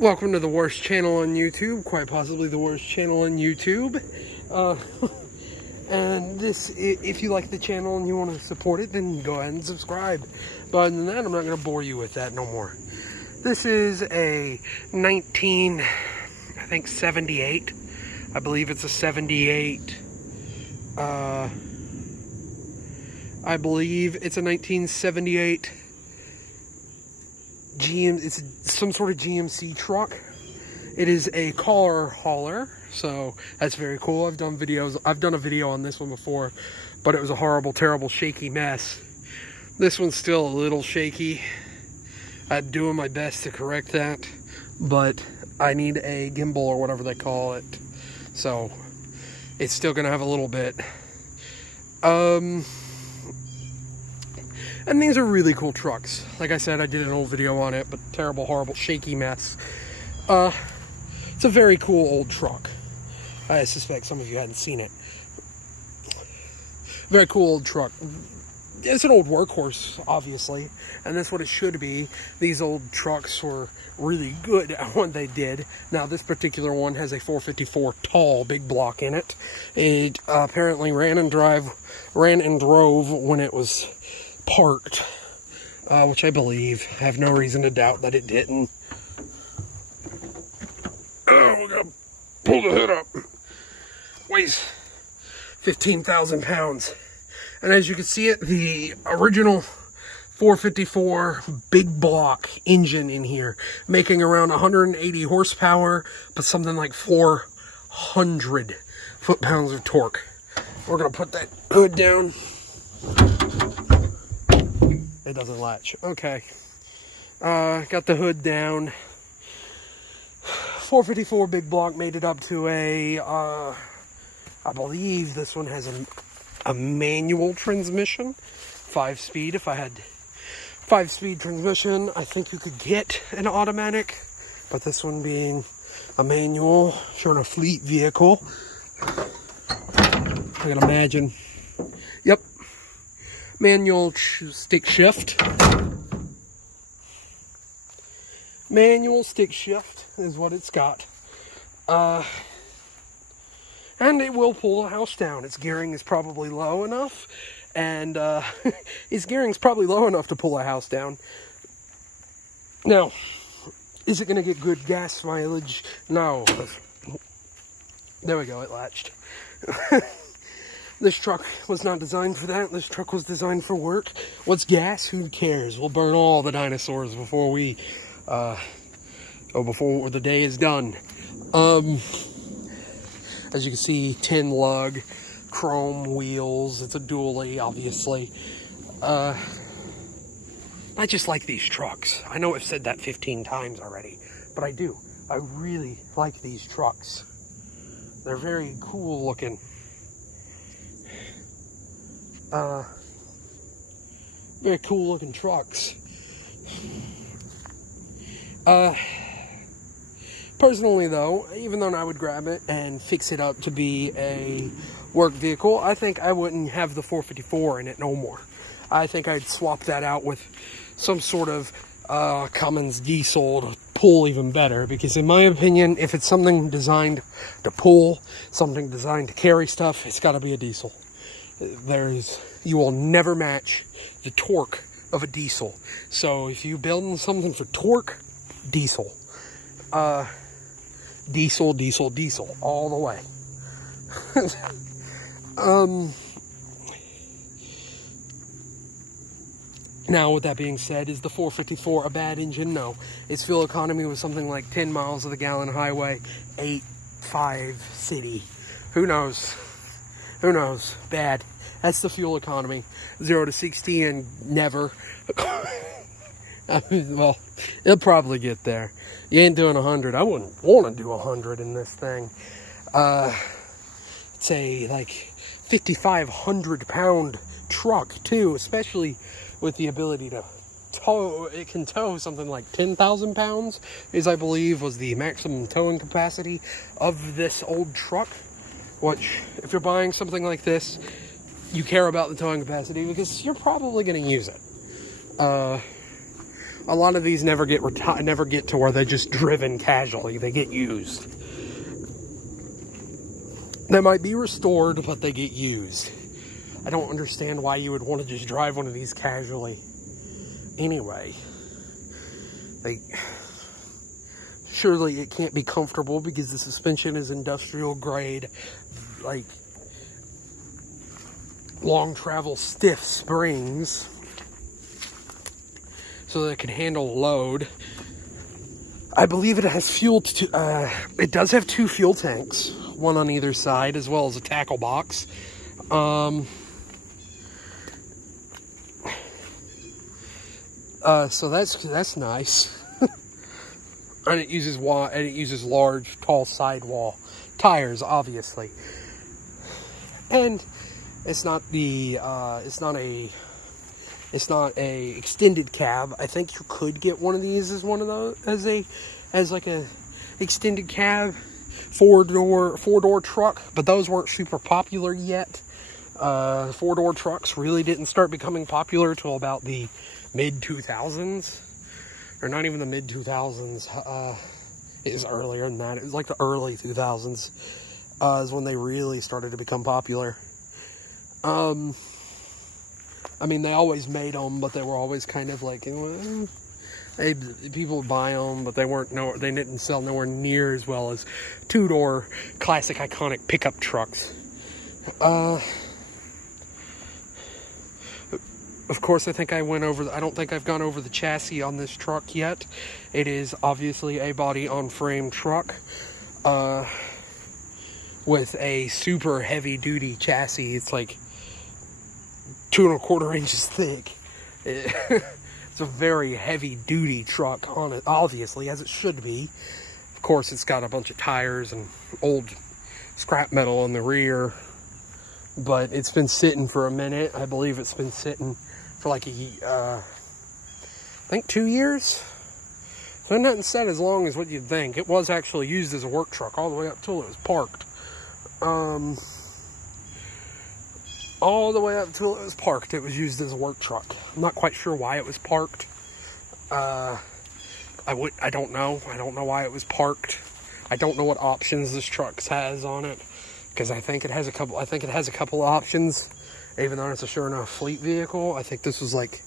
Welcome to the worst channel on YouTube, quite possibly the worst channel on YouTube. And this, if you like the channel and you want to support it, then go ahead and subscribe. But other than that, I'm not going to bore you with that no more. This is a 78. I believe it's a 78. I believe it's a 1978 it's some sort of GMC truck. It is a car hauler, so that's very cool. I've done a video on this one before, but it was a horrible, terrible, shaky mess. This one's still a little shaky. I'm doing my best to correct that, but I need a gimbal or whatever they call it, so it's still gonna have a little bit. And these are really cool trucks. Like I said, I did an old video on it, but terrible, horrible, shaky mess. It's a very cool old truck. I suspect some of you hadn't seen it. Very cool old truck. It's an old workhorse, obviously, and that's what it should be. These old trucks were really good at what they did. Now, this particular one has a 454 tall big block in it. It apparently ran and drove when it was parked, which I believe. I have no reason to doubt that it didn't. Oh, we gotta pull the hood up. Weighs 15,000 pounds. And as you can see it, the original 454 big block engine in here, making around 180 horsepower, but something like 400 foot-pounds of torque. We're gonna put that hood down. It doesn't latch. Okay. Got the hood down. 454 big block made it up to a, I believe this one has a manual transmission. 5-speed. If I had 5-speed transmission, I think you could get an automatic. But this one being a manual, showing a fleet vehicle. I can imagine. Yep. Manual stick shift. Manual stick shift is what it's got. And it will pull the house down. Its gearing is probably low enough. And its gearing is probably low enough to pull a house down. Now, is it going to get good gas mileage? No. There we go, it latched. This truck was not designed for that. This truck was designed for work. What's gas? Who cares? We'll burn all the dinosaurs before we, before the day is done. As you can see, tin lug, chrome wheels. It's a dually, obviously. I just like these trucks. I know I've said that 15 times already, but I do. I really like these trucks. They're very cool looking. Very cool looking trucks. Personally though, even though I would grab it and fix it up to be a work vehicle, I think I wouldn't have the 454 in it no more. I think I'd swap that out with some sort of Cummins diesel to pull even better, because in my opinion, if it's something designed to pull, something designed to carry stuff, it's got to be a diesel. You will never match the torque of a diesel. So if you building something for torque, diesel. Diesel, all the way. Now, with that being said, is the 454 a bad engine? No. Its fuel economy was something like 10 miles of the gallon highway, 8.5 city. Who knows? Who knows? Bad. That's the fuel economy. 0 to 60 and never. I mean, well, it'll probably get there. You ain't doing 100. I wouldn't want to do 100 in this thing. It's a, like, 5,500 pound truck, too, especially with the ability to tow. It can tow something like 10,000 pounds, is, I believe, was the maximum towing capacity of this old truck. Which, if you're buying something like this, you care about the towing capacity because you're probably going to use it. A lot of these never get to where they're just driven casually. They get used. They might be restored, but they get used. I don't understand why you would want to just drive one of these casually. Anyway, surely it can't be comfortable because the suspension is industrial grade, like long travel stiff springs, so that it can handle load. I believe it has fuel. It does have 2 fuel tanks, one on either side, as well as a tackle box. So that's nice. And it uses large, tall sidewall tires, obviously. And it's not a extended cab. I think you could get one of these as one of those as like a extended cab four-door truck, but those weren't super popular yet. 4-door trucks really didn't start becoming popular till about the mid-2000s, or not even the mid-2000s. It was earlier than that. It was like the early 2000s is when they really started to become popular. I mean, they always made them, but they were always kind of like, people would buy them, but they didn't sell nowhere near as well as 2-door classic iconic pickup trucks. Of course, I don't think I've gone over the chassis on this truck yet. It is obviously a body-on-frame truck with a super heavy-duty chassis. It's like 2 1/4 inches thick. It's a very heavy-duty truck on it, obviously, as it should be. Of course, it's got a bunch of tires and old scrap metal in the rear, but it's been sitting for a minute. I believe it's been sitting for like I think 2 years. So nothing said as long as what you'd think. It was actually used as a work truck all the way up till it was parked. All the way up till it was parked, it was used as a work truck. I'm not quite sure why it was parked. I don't know. I don't know why it was parked. I don't know what options this truck has on it, because I think it has a couple of options, even though it's a sure enough fleet vehicle. I think this was like,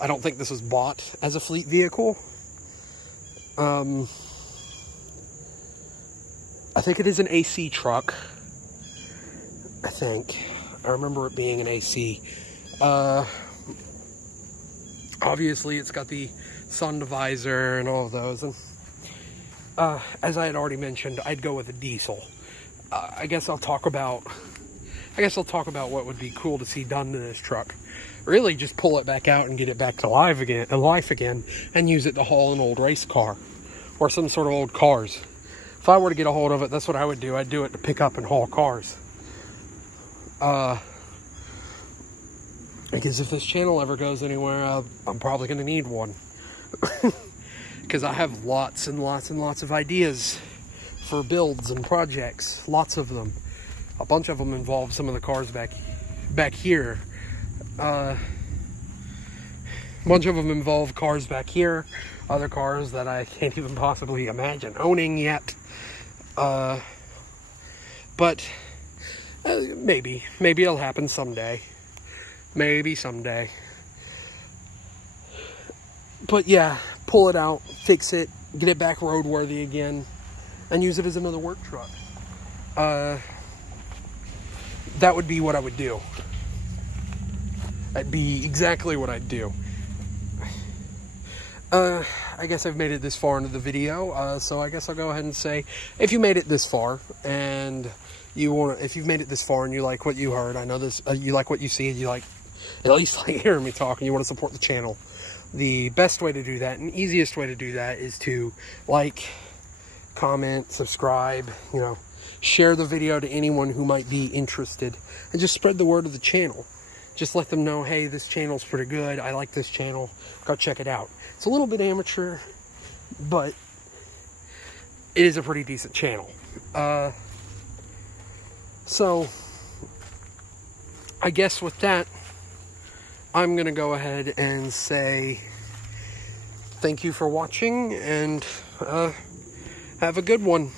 I don't think this was bought as a fleet vehicle. I think it is an AC truck. I think. I remember it being an AC. Obviously, it's got the sun visor and all of those. And as I had already mentioned, I'd go with a diesel. I guess I'll talk about what would be cool to see done to this truck. Really, just pull it back out and get it back to life again, and use it to haul an old race car or some sort of old cars. If I were to get a hold of it, that's what I would do. I'd do it to pick up and haul cars. Because if this channel ever goes anywhere, I'm probably going to need one. Because I have lots and lots and lots of ideas for builds and projects. Lots of them. A bunch of them involve some of the cars back here. A bunch of them involve cars back here. Other cars that I can't even possibly imagine owning yet. But maybe it'll happen someday. Maybe someday. But yeah, pull it out, fix it, get it back roadworthy again, and use it as another work truck. That would be what I would do. That'd be exactly what I'd do. I guess I've made it this far into the video, so I guess I'll go ahead and say, if you made it this far, and if you've made it this far and you like what you heard, I know this, you like what you see, and you like, at least like hearing me talk, and you want to support the channel, the best way to do that, and easiest way to do that, is to like, comment, subscribe, share the video to anyone who might be interested, and just spread the word of the channel. Just let them know, hey, this channel's pretty good, I like this channel, go check it out. It's a little bit amateur, but it is a pretty decent channel. So, I guess with that, I'm going to go ahead and say thank you for watching, and have a good one.